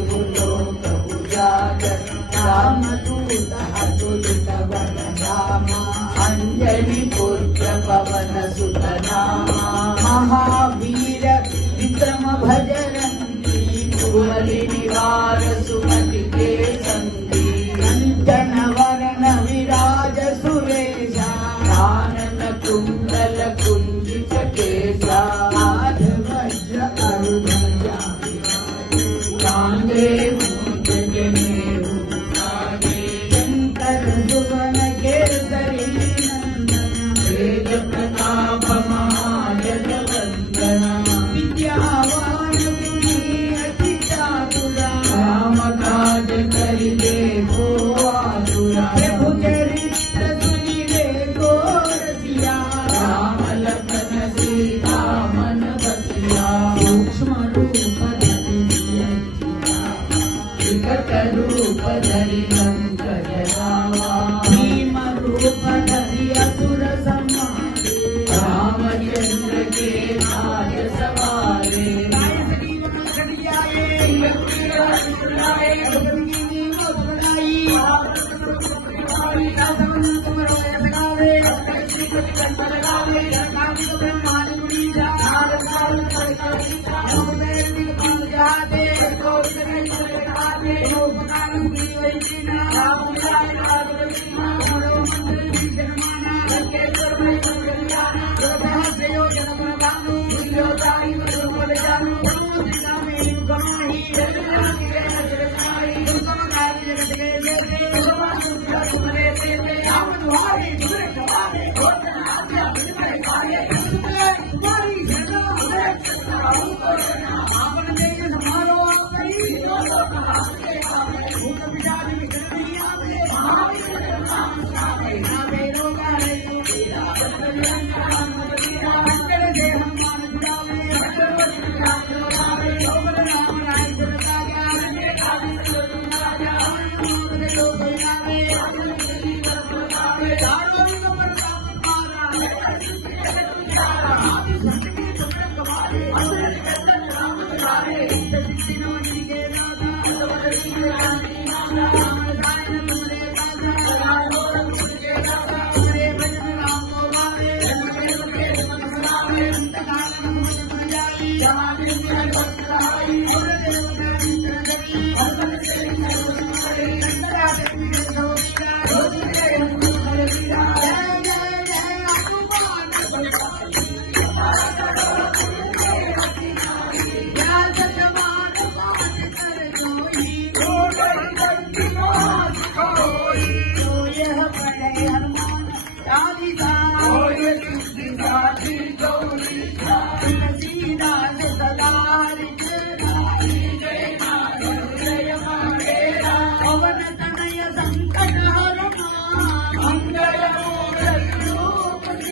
लोक उजागर रामदूत अतुलित वन धामा अंजनी पुत्र पवन सुत नामा महावीर विक्रम भजरंगी कुमरि निवार सुमति के संगी कंचन वरण विराज सुरेशा कानन कुंडल कुंजित केसा आध वज्र अरुणजा कांगे शंकर सुवन केसरी नंदन वेद प्रताप महाजन वंदना विद्यावान गुणी अति चातुरा राम काज करिबे को आतुरा प्रभु चरित्र सुनिबे को रसिया राम लखन सीता मन बसिया सूक्ष्म रूप विकट रूप धरि लंक जरावा भीम रूप धरि असुर संहारे रामचंद्र के काज सवारे तुम्हारी